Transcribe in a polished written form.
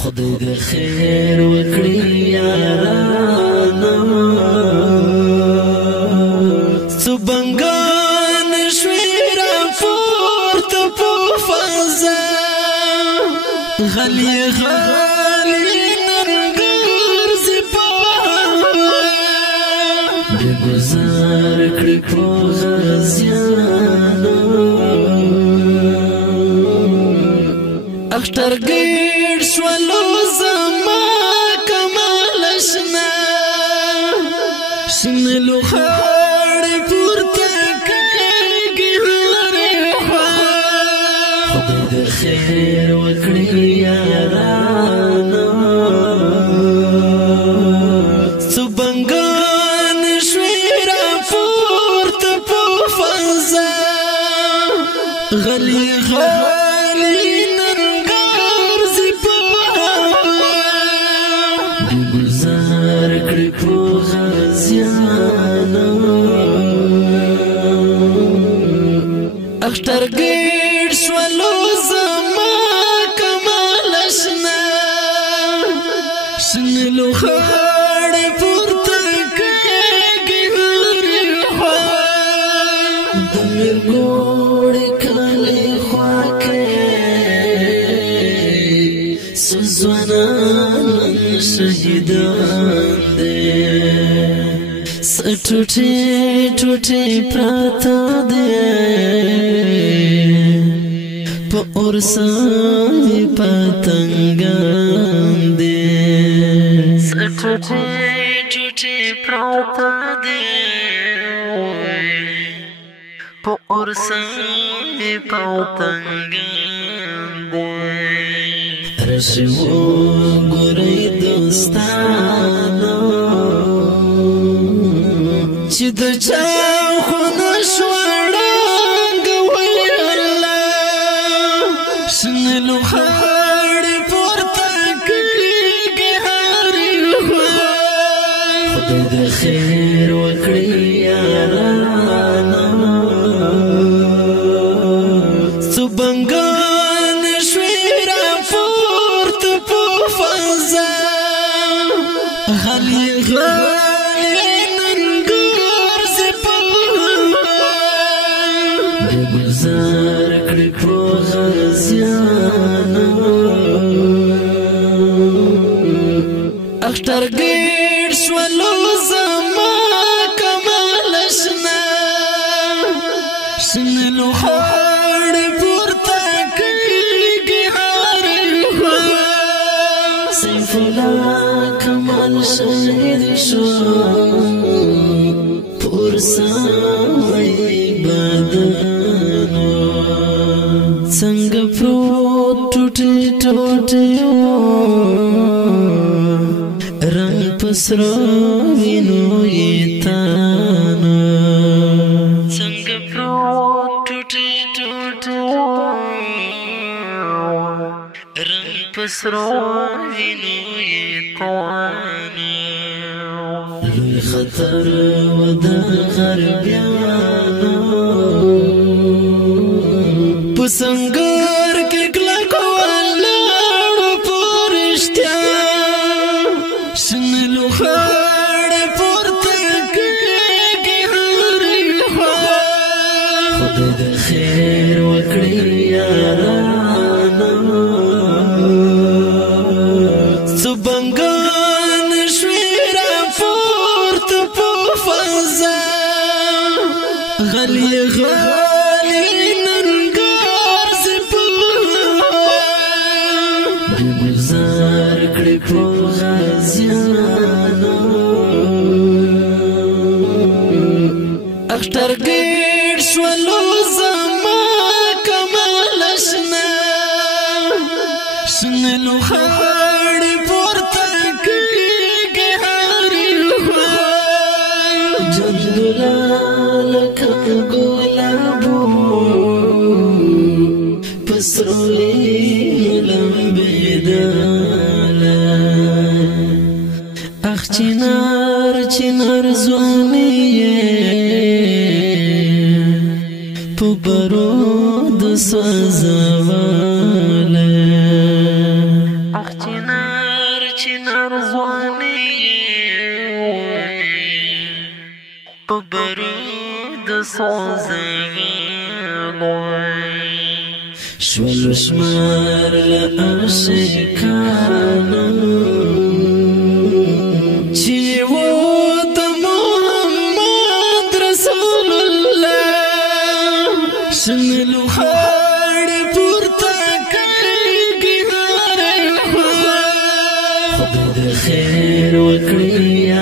خدای د خیر وکړي یارانو څو بنګان شوي راپورته په فضا غلی غلی نن ګرځي په هوا بې ګزار کړي په غازیانو اختر ګډ شولو زما کمال شنه شنه لوخړې پورته کېږي هرې خوا خدای د خیر وکړي یارانو څو بنګان شوي راپورته په فضا غلی غلی گزار کړي په غازیانو اختر ګډ شولو زما کمال شنه شنه لوخړې پورته کېږي هرې خوا د میرګوړې کلي خوا کې څو ځوانان شهیدان دي ټوټې ټوټې پراته دي په اور سمې پتنګان دي ټوټې ټوټې پراته دي په اور سمې پتنګان دي رشي وګورئ دوستانو چې د چا خو نشو ړنګوي الله شنه لوخړې پورته کېږي هرې خوا خدای د خیر وکړي یارانو څو بنګان شوي راپورته په فضا غلی غلی نن ګرځي په هوا بې ګزار کړي په غازیانو اختر ګډ شولو زما کمال شنه شنه لوخړې پورته کېږي هرې خوا سیف الله کمال شهید شو پر سمې بدنو څنګه پروت ټوټې ټوټې رنګ پسرو وینو یې تانو څنګه پروت ټوټې ټوټې رنګ پسرو وینو یې تانو لوی خطر و د غربیانو په سنګر کې کلک ولاړو په رښتیا شنه لوخړې پورته کېږي هرې خوا خدای د خیر وکړي یارانو څو بنګان شوي راپورته په فضا غلی غلی نن ګرځي په هوا بې ګزار کړي په غازیانو اختر ګډ شولو زما کمال شنه شنه لوخړې پورته کېږي هرې خوا جندولا لکه ګلابو په سرو لمبېدله اخ چنار چنار ځواني یې په برود سوځوله اخ چنار شول شمار لعاشقانو چې و د محمد رسول الله شملو خړ پورته کړي هر خدای د خیر وکړي